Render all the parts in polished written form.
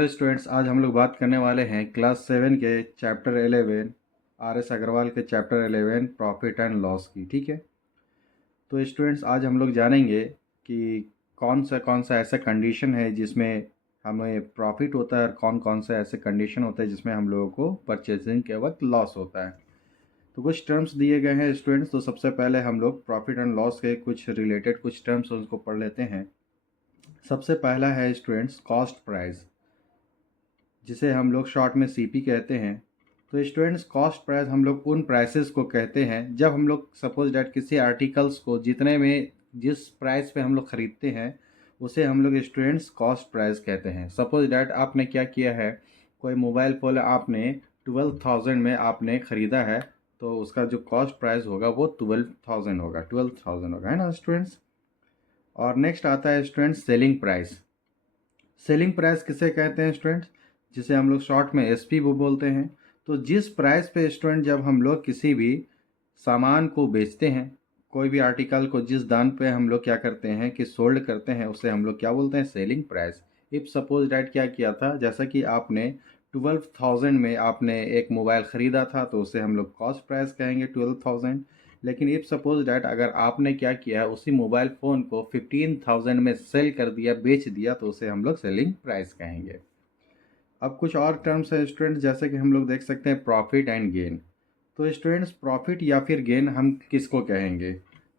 Hello students, आज हम लोग बात करने वाले हैं क्लास 7 के चैप्टर 11 आर.एस. अग्रवाल के चैप्टर 11 प्रॉफिट एंड लॉस की। ठीक है, तो स्टूडेंट्स आज हम लोग जानेंगे कि कौन सा ऐसा कंडीशन है जिसमें हमें प्रॉफिट होता है और कौन कौन सा ऐसे कंडीशन होता है जिसमें हम लोगों को परचेजिंग के वक्त लॉस होता है। तो कुछ टर्म्स दिए गए हैं स्टूडेंट्स। तो सबसे पहले हम लोग प्रॉफिट एंड लॉस के कुछ रिलेटेड कुछ टर्म्स उसको पढ़ लेते हैं। सबसे पहला है स्टूडेंट्स कॉस्ट प्राइस, जिसे हम लोग शॉर्ट में सीपी कहते हैं। तो स्टूडेंट्स कॉस्ट प्राइस हम लोग उन प्राइसेस को कहते हैं जब हम लोग सपोज डैट किसी आर्टिकल्स को जितने में जिस प्राइस पे हम लोग ख़रीदते हैं उसे हम लोग स्टूडेंट्स कॉस्ट प्राइस कहते हैं। सपोज डैट आपने क्या किया है, कोई मोबाइल फ़ोन आपने 12,000 में आपने ख़रीदा है, तो उसका जो कॉस्ट प्राइस होगा वो 12,000 होगा, है ना स्टूडेंट्स। और नेक्स्ट आता है students selling price. Selling price किसे कहते हैं स्टूडेंट्स, जिसे हम लोग शॉर्ट में एसपी वो बोलते हैं। तो जिस प्राइस पे स्टूडेंट जब हम लोग किसी भी सामान को बेचते हैं, कोई भी आर्टिकल को जिस दाम पे हम लोग क्या करते हैं कि सोल्ड करते हैं, उसे हम लोग क्या बोलते हैं, selling price. If suppose that क्या किया था, जैसा कि आपने 12,000 में आपने एक मोबाइल ख़रीदा था तो उसे हम लोग कॉस्ट प्राइस कहेंगे 12,000। लेकिन इफ़ सपोज डैट अगर आपने क्या किया है, उसी मोबाइल फ़ोन को 15,000 में सेल कर दिया, बेच दिया, तो उसे हम लोग सेलिंग प्राइस कहेंगे। अब कुछ और टर्म्स है स्टूडेंट्स, जैसे कि हम लोग देख सकते हैं प्रॉफिट एंड गेन। तो स्टूडेंट्स प्रॉफिट या फिर गेन हम किसको कहेंगे,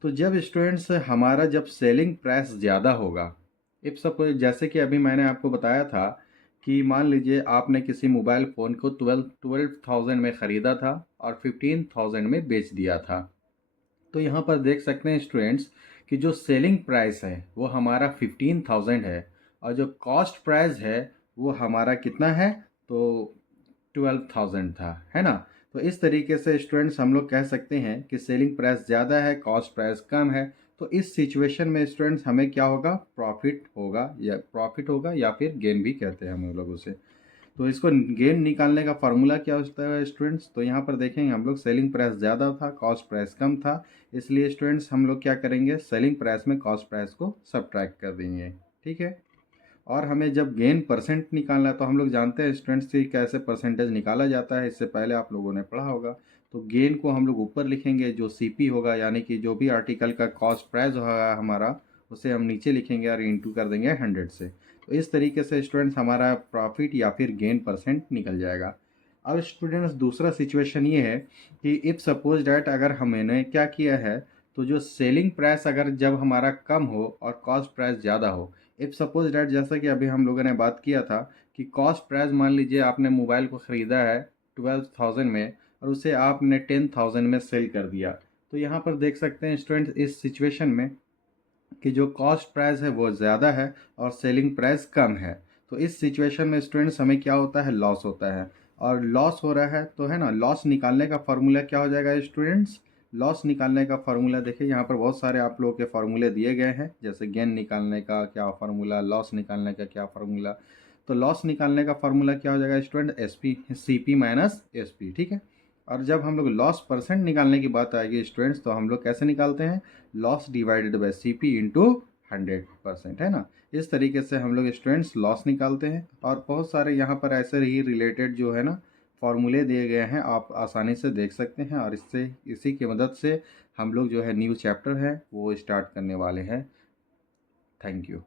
तो जब स्टूडेंट्स हमारा जब सेलिंग प्राइस ज़्यादा होगा। इफ सपोज जैसे कि अभी मैंने आपको बताया था कि मान लीजिए आपने किसी मोबाइल फ़ोन को 12,000 में ख़रीदा था और 15,000 में बेच दिया था। तो यहाँ पर देख सकते हैं स्टूडेंट्स कि जो सेलिंग प्राइस है वो हमारा 15,000 है और जो कॉस्ट प्राइस है वो हमारा कितना है, तो 12,000 था, है ना। तो इस तरीके से स्टूडेंट्स हम लोग कह सकते हैं कि सेलिंग प्राइस ज़्यादा है, कॉस्ट प्राइस कम है। तो इस सिचुएशन में स्टूडेंट्स हमें क्या होगा, प्रॉफिट होगा या फिर गेन भी कहते हैं हम लोग उसे। तो इसको गेन निकालने का फार्मूला क्या होता है स्टूडेंट्स, तो यहाँ पर देखेंगे हम लोग सेलिंग प्राइस ज़्यादा था, कॉस्ट प्राइस कम था, इसलिए स्टूडेंट्स हम लोग क्या करेंगे, सेलिंग प्राइस में कॉस्ट प्राइस को सब्ट्रैक्ट कर देंगे। ठीक है, और हमें जब गेन परसेंट निकालना है तो हम लोग जानते हैं स्टूडेंट्स कि कैसे परसेंटेज निकाला जाता है, इससे पहले आप लोगों ने पढ़ा होगा। तो गेन को हम लोग ऊपर लिखेंगे, जो सीपी होगा यानी कि जो भी आर्टिकल का कॉस्ट प्राइस होगा हमारा, उसे हम नीचे लिखेंगे और इंटू कर देंगे 100 से। तो इस तरीके से स्टूडेंट्स हमारा प्रॉफिट या फिर गेन परसेंट निकल जाएगा। अब स्टूडेंट्स दूसरा सिचुएशन ये है कि इफ़ सपोज डैट अगर हमने क्या किया है, तो जो सेलिंग प्राइस अगर जब हमारा कम हो और कॉस्ट प्राइस ज़्यादा हो। इफ़ सपोज डैट जैसा कि अभी हम लोगों ने बात किया था कि कॉस्ट प्राइस मान लीजिए आपने मोबाइल को ख़रीदा है 12,000 में और उसे आपने 10,000 में सेल कर दिया। तो यहाँ पर देख सकते हैं स्टूडेंट्स इस सिचुएशन में कि जो कॉस्ट प्राइस है वो ज़्यादा है और सेलिंग प्राइस कम है। तो इस सिचुएशन में स्टूडेंट्स हमें क्या होता है, लॉस होता है। और लॉस हो रहा है तो है ना, लॉस निकालने का फार्मूला क्या हो जाएगा स्टूडेंट्स, लॉस निकालने का फार्मूला देखिए यहाँ पर बहुत सारे आप लोगों के फार्मूले दिए गए हैं, जैसे गेन निकालने का क्या फार्मूला, लॉस निकालने का क्या फार्मूला। तो लॉस निकालने का फार्मूला क्या हो जाएगा स्टूडेंट, CP माइनस SP। ठीक है, और जब हम लोग लॉस परसेंट निकालने की बात आएगी स्टूडेंट्स, तो हम लोग कैसे निकालते हैं, loss divided by CP into 100%, है ना। इस तरीके से हम लोग स्टूडेंट्स लॉस निकालते हैं। और बहुत सारे यहाँ पर ऐसे ही रिलेटेड जो है ना फॉर्मूले दिए गए हैं, आप आसानी से देख सकते हैं और इसी की मदद से हम लोग जो है न्यू चैप्टर है वो स्टार्ट करने वाले हैं। Thank you.